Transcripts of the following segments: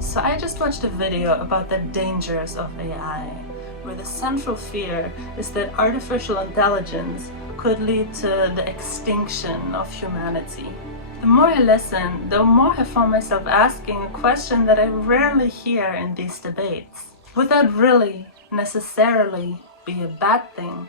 So I just watched a video about the dangers of AI, where the central fear is that artificial intelligence could lead to the extinction of humanity. The more I listen, the more I found myself asking a question that I rarely hear in these debates. Would that really necessarily be a bad thing?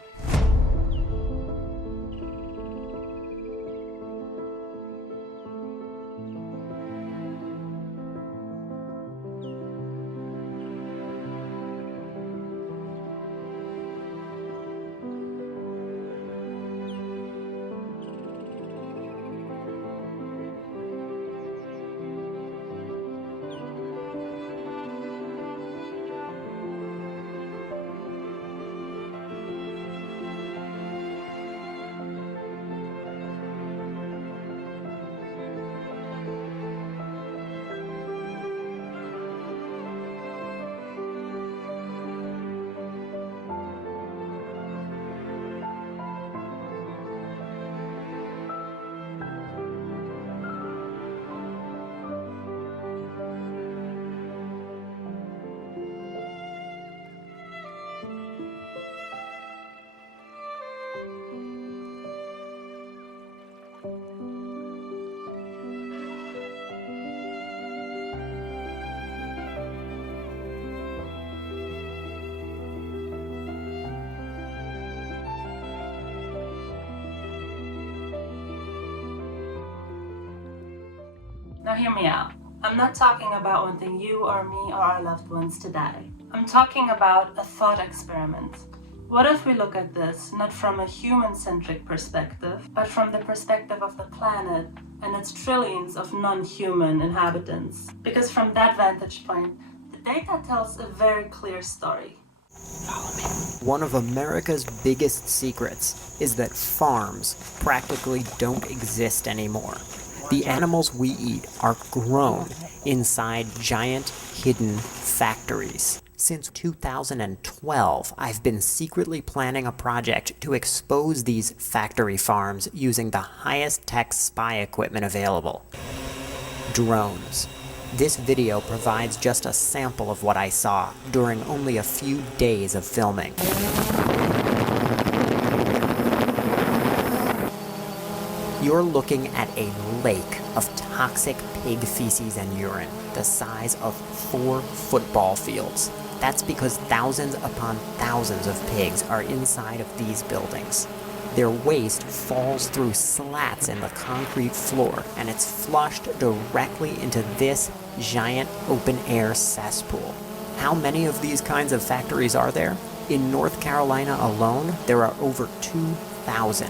Now hear me out. I'm not talking about wanting you or me or our loved ones to die. I'm talking about a thought experiment. What if we look at this not from a human-centric perspective, but from the perspective of the planet and its trillions of non-human inhabitants? Because from that vantage point, the data tells a very clear story. Follow me. One of America's biggest secrets is that farms practically don't exist anymore. The animals we eat are grown inside giant hidden factories. Since 2012, I've been secretly planning a project to expose these factory farms using the highest tech spy equipment available. Drones. This video provides just a sample of what I saw during only a few days of filming. You're looking at a lake of toxic pig feces and urine, the size of 4 football fields. That's because thousands upon thousands of pigs are inside of these buildings. Their waste falls through slats in the concrete floor, and it's flushed directly into this giant open-air cesspool. How many of these kinds of factories are there? In North Carolina alone, there are over 2,000.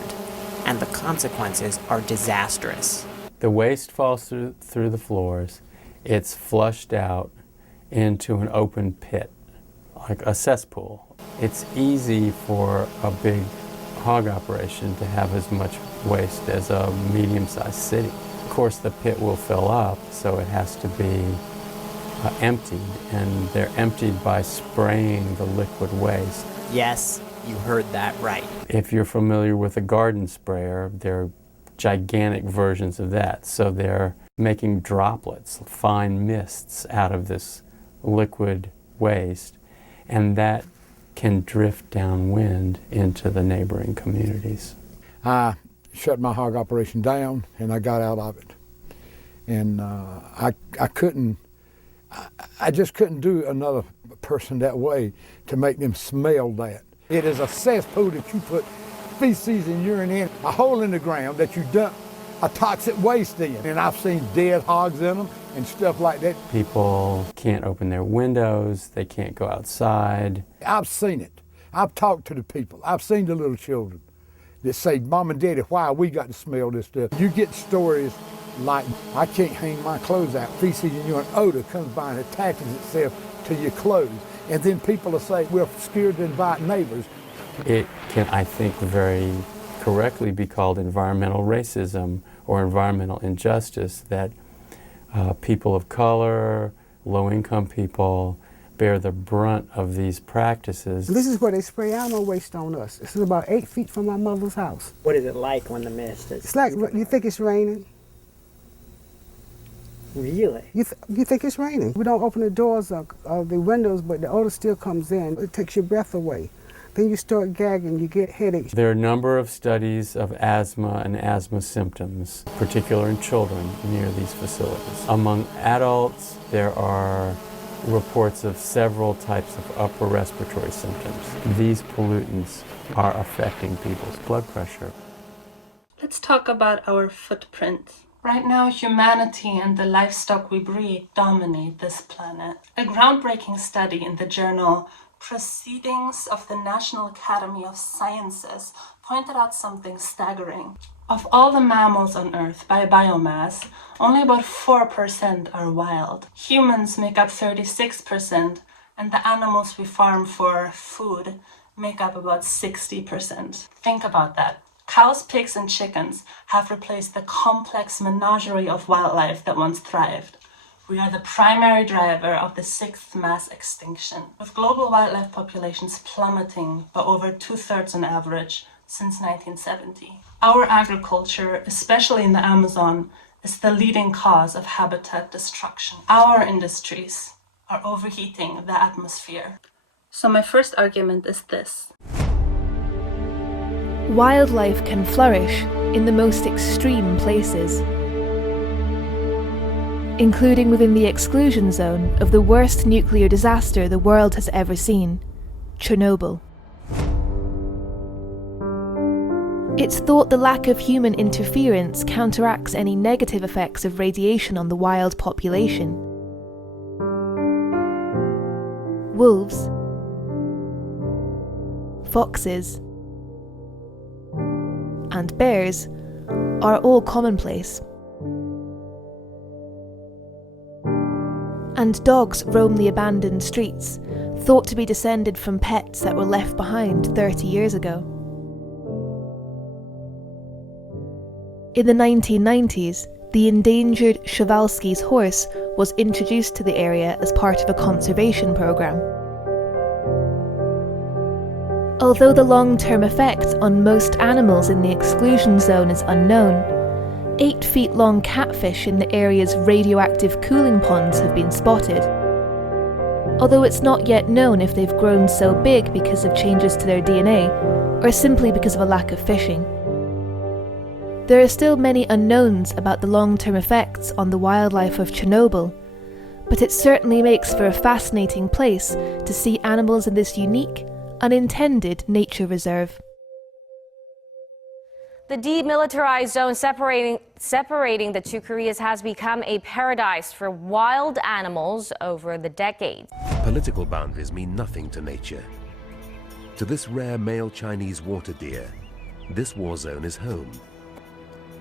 And the consequences are disastrous. The waste falls through the floors. It's flushed out into an open pit, like a cesspool. It's easy for a big hog operation to have as much waste as a medium-sized city. Of course, the pit will fill up, so it has to be emptied, and they're emptied by spraying the liquid waste. Yes, you heard that right. If you're familiar with a garden sprayer, they're gigantic versions of that. So they're making droplets, fine mists out of this liquid waste, and that can drift downwind into the neighboring communities. I shut my hog operation down and I got out of it. And I just couldn't do another person that way to make them smell that. It is a cesspool that you put feces and urine in, a hole in the ground that you dump a toxic waste in. And I've seen dead hogs in them and stuff like that. People can't open their windows, they can't go outside. I've seen it. I've talked to the people. I've seen the little children that say, Mom and Daddy, why we got to smell this stuff? You get stories like, I can't hang my clothes out. Feces and urine odor comes by and attaches itself to your clothes. And then people will say, we're scared to invite neighbors. It can, I think, very correctly be called environmental racism or environmental injustice, that people of color, low-income people, bear the brunt of these practices. This is where they spray animal waste on us. This is about 8 feet from my mother's house. What is it like when the mist is? It's like, you think it's raining? Really? You think it's raining. We don't open the doors of the windows, but the odor still comes in. It takes your breath away. Then you start gagging, you get headaches. There are a number of studies of asthma and asthma symptoms, particularly in children near these facilities. Among adults, there are reports of several types of upper respiratory symptoms. These pollutants are affecting people's blood pressure. Let's talk about our footprint. Right now, humanity and the livestock we breed dominate this planet. A groundbreaking study in the journal Proceedings of the National Academy of Sciences pointed out something staggering. Of all the mammals on Earth by biomass, only about 4% are wild. Humans make up 36%, and the animals we farm for food make up about 60%. Think about that. Cows, pigs, and chickens have replaced the complex menagerie of wildlife that once thrived. We are the primary driver of the 6th mass extinction, with global wildlife populations plummeting by over 2/3 on average since 1970. Our agriculture, especially in the Amazon, is the leading cause of habitat destruction. Our industries are overheating the atmosphere. So my first argument is this. Wildlife can flourish in the most extreme places, including within the exclusion zone of the worst nuclear disaster the world has ever seen, Chernobyl. It's thought the lack of human interference counteracts any negative effects of radiation on the wild population. Wolves, foxes, and bears are all commonplace. And dogs roam the abandoned streets, thought to be descended from pets that were left behind 30 years ago. In the 1990s, the endangered Przewalski's horse was introduced to the area as part of a conservation program. Although the long-term effect on most animals in the exclusion zone is unknown, 8-feet-long catfish in the area's radioactive cooling ponds have been spotted. Although it's not yet known if they've grown so big because of changes to their DNA, or simply because of a lack of fishing. There are still many unknowns about the long-term effects on the wildlife of Chernobyl, but it certainly makes for a fascinating place to see animals in this unique, unintended nature reserve. The demilitarized zone separating the two Koreas has become a paradise for wild animals over the decades. Political boundaries mean nothing to nature. To this rare male Chinese water deer, this war zone is home.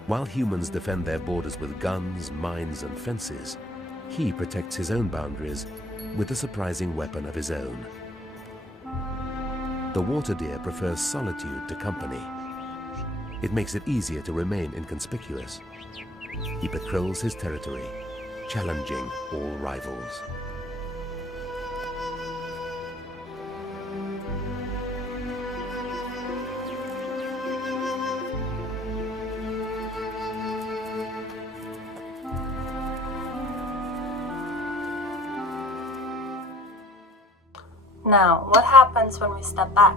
While humans defend their borders with guns, mines, and fences, he protects his own boundaries with a surprising weapon of his own. The water deer prefers solitude to company. It makes it easier to remain inconspicuous. He patrols his territory, challenging all rivals. Now, what happens when we step back?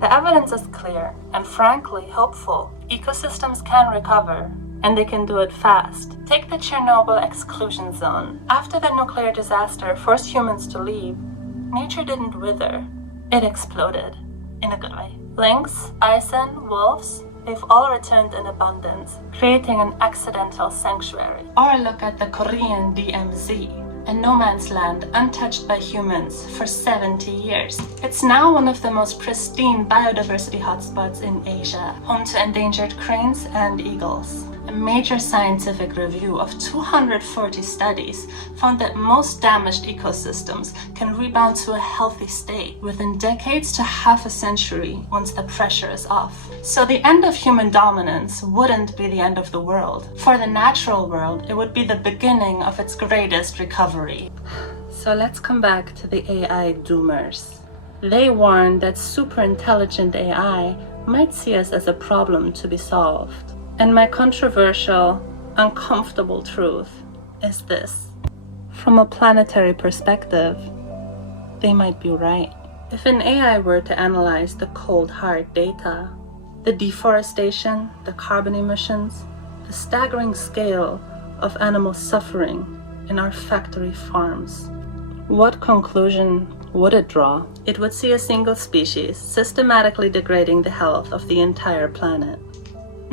The evidence is clear and frankly hopeful. Ecosystems can recover, and they can do it fast. Take the Chernobyl exclusion zone. After the nuclear disaster forced humans to leave, nature didn't wither, it exploded, in a good way. Lynx, bison, wolves, they've all returned in abundance, creating an accidental sanctuary. Or look at the Korean DMZ, a no man's land untouched by humans for 70 years. It's now one of the most pristine biodiversity hotspots in Asia, home to endangered cranes and eagles. A major scientific review of 240 studies found that most damaged ecosystems can rebound to a healthy state within decades to half a century once the pressure is off. So the end of human dominance wouldn't be the end of the world. For the natural world, it would be the beginning of its greatest recovery. So let's come back to the AI doomers. They warn that super intelligent AI might see us as a problem to be solved. And my controversial, uncomfortable truth is this. From a planetary perspective, they might be right. If an AI were to analyze the cold hard data, the deforestation, the carbon emissions, the staggering scale of animal suffering in our factory farms, what conclusion would it draw? It would see a single species systematically degrading the health of the entire planet.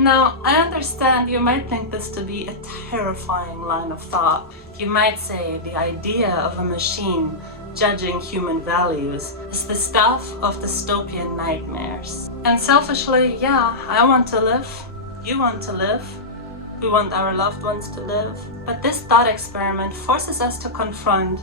Now, I understand you might think this to be a terrifying line of thought. You might say the idea of a machine judging human values is the stuff of dystopian nightmares. And selfishly, yeah, I want to live, you want to live, we want our loved ones to live. But this thought experiment forces us to confront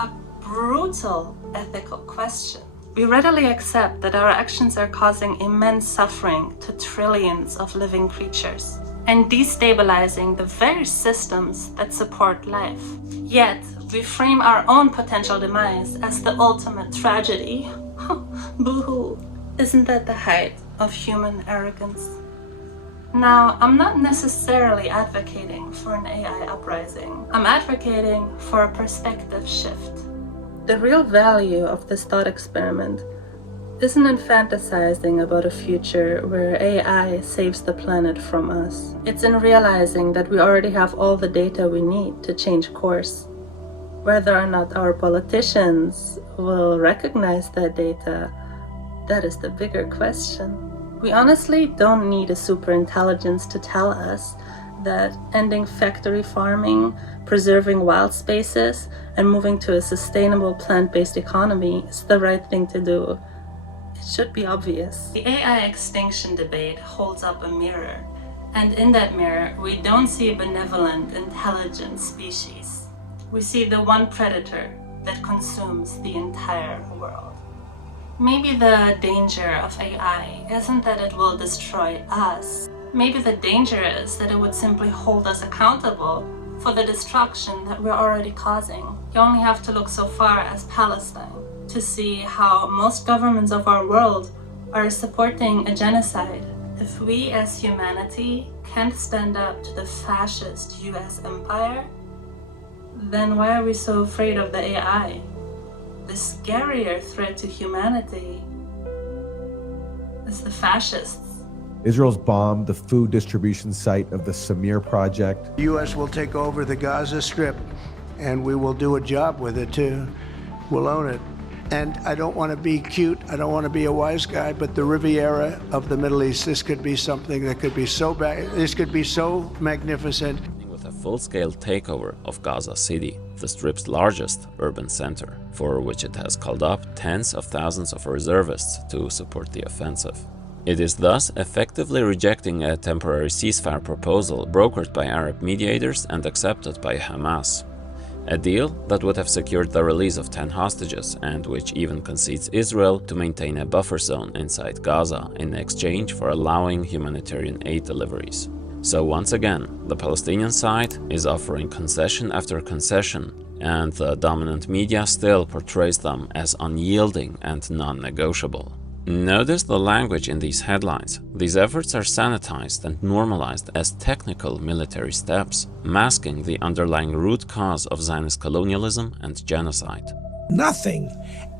a brutal ethical question. We readily accept that our actions are causing immense suffering to trillions of living creatures and destabilizing the very systems that support life. Yet, we frame our own potential demise as the ultimate tragedy. Boo-hoo. Isn't that the height of human arrogance? Now, I'm not necessarily advocating for an AI uprising. I'm advocating for a perspective shift. The real value of this thought experiment isn't in fantasizing about a future where AI saves the planet from us. It's in realizing that we already have all the data we need to change course. Whether or not our politicians will recognize that data, that is the bigger question. We honestly don't need a superintelligence to tell us that ending factory farming, preserving wild spaces, and moving to a sustainable plant-based economy is the right thing to do. It should be obvious. The AI extinction debate holds up a mirror, and in that mirror, we don't see a benevolent, intelligent species. We see the one predator that consumes the entire world. Maybe the danger of AI isn't that it will destroy us. Maybe the danger is that it would simply hold us accountable for the destruction that we're already causing. You only have to look so far as Palestine to see how most governments of our world are supporting a genocide. If we as humanity can't stand up to the fascist US empire, then why are we so afraid of the AI? The scarier threat to humanity is the fascists. Israel's bombed the food distribution site of the Samir project. The U.S. will take over the Gaza Strip, and we will do a job with it too. We'll own it. And I don't want to be cute, I don't want to be a wise guy, but the Riviera of the Middle East, this could be something that could be so bad, this could be so magnificent. With a full-scale takeover of Gaza City, the Strip's largest urban center, for which it has called up tens of thousands of reservists to support the offensive. It is thus effectively rejecting a temporary ceasefire proposal brokered by Arab mediators and accepted by Hamas. A deal that would have secured the release of 10 hostages and which even concedes Israel to maintain a buffer zone inside Gaza in exchange for allowing humanitarian aid deliveries. So once again, the Palestinian side is offering concession after concession, and the dominant media still portrays them as unyielding and non-negotiable. Notice the language in these headlines. These efforts are sanitized and normalized as technical military steps, masking the underlying root cause of Zionist colonialism and genocide. Nothing,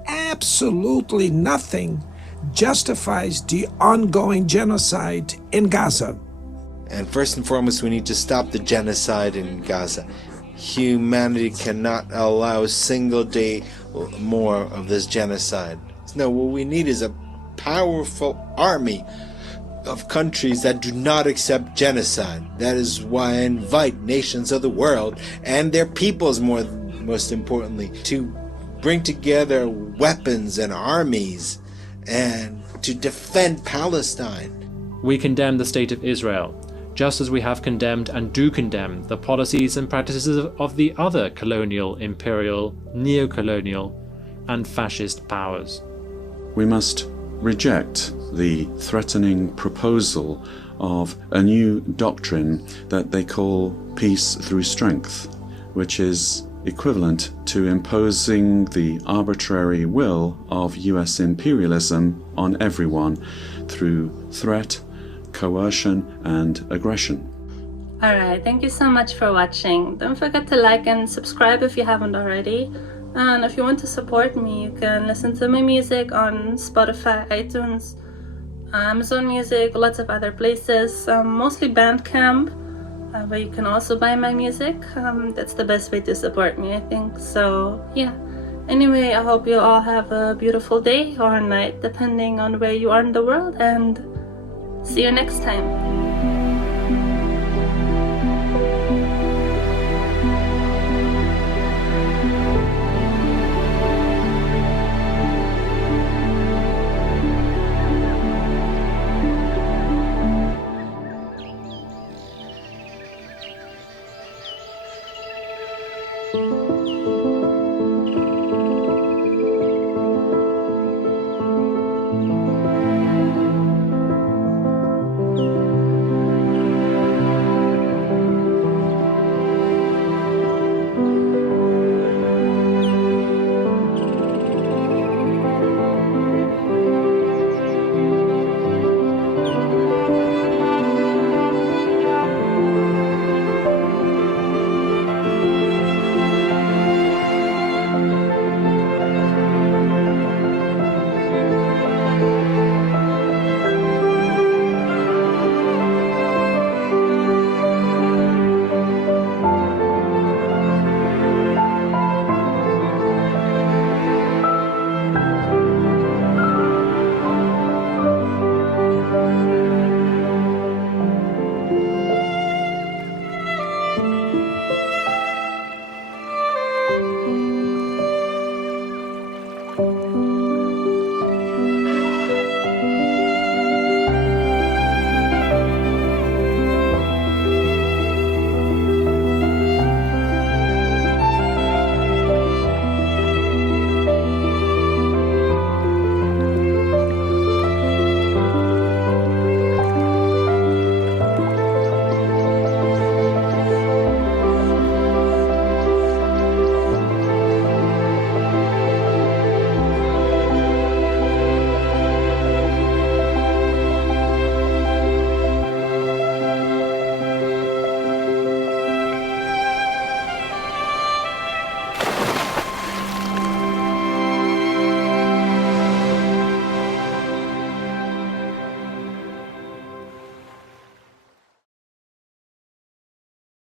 absolutely nothing, justifies the ongoing genocide in Gaza. And first and foremost, we need to stop the genocide in Gaza. Humanity cannot allow a single day more of this genocide. No, what we need is a powerful army of countries that do not accept genocide. That is why I invite nations of the world and their peoples, most importantly, to bring together weapons and armies and to defend Palestine. We condemn the state of Israel, just as we have condemned and do condemn the policies and practices of the other colonial, imperial, neo-colonial, and fascist powers. We must reject the threatening proposal of a new doctrine that they call peace through strength, which is equivalent to imposing the arbitrary will of US imperialism on everyone through threat, coercion, and aggression. Alright, thank you so much for watching. Don't forget to like and subscribe if you haven't already. And if you want to support me, you can listen to my music on Spotify, iTunes, Amazon Music, lots of other places, mostly Bandcamp, where you can also buy my music. That's the best way to support me, I think. So yeah. Anyway, I hope you all have a beautiful day or night, depending on where you are in the world, and see you next time.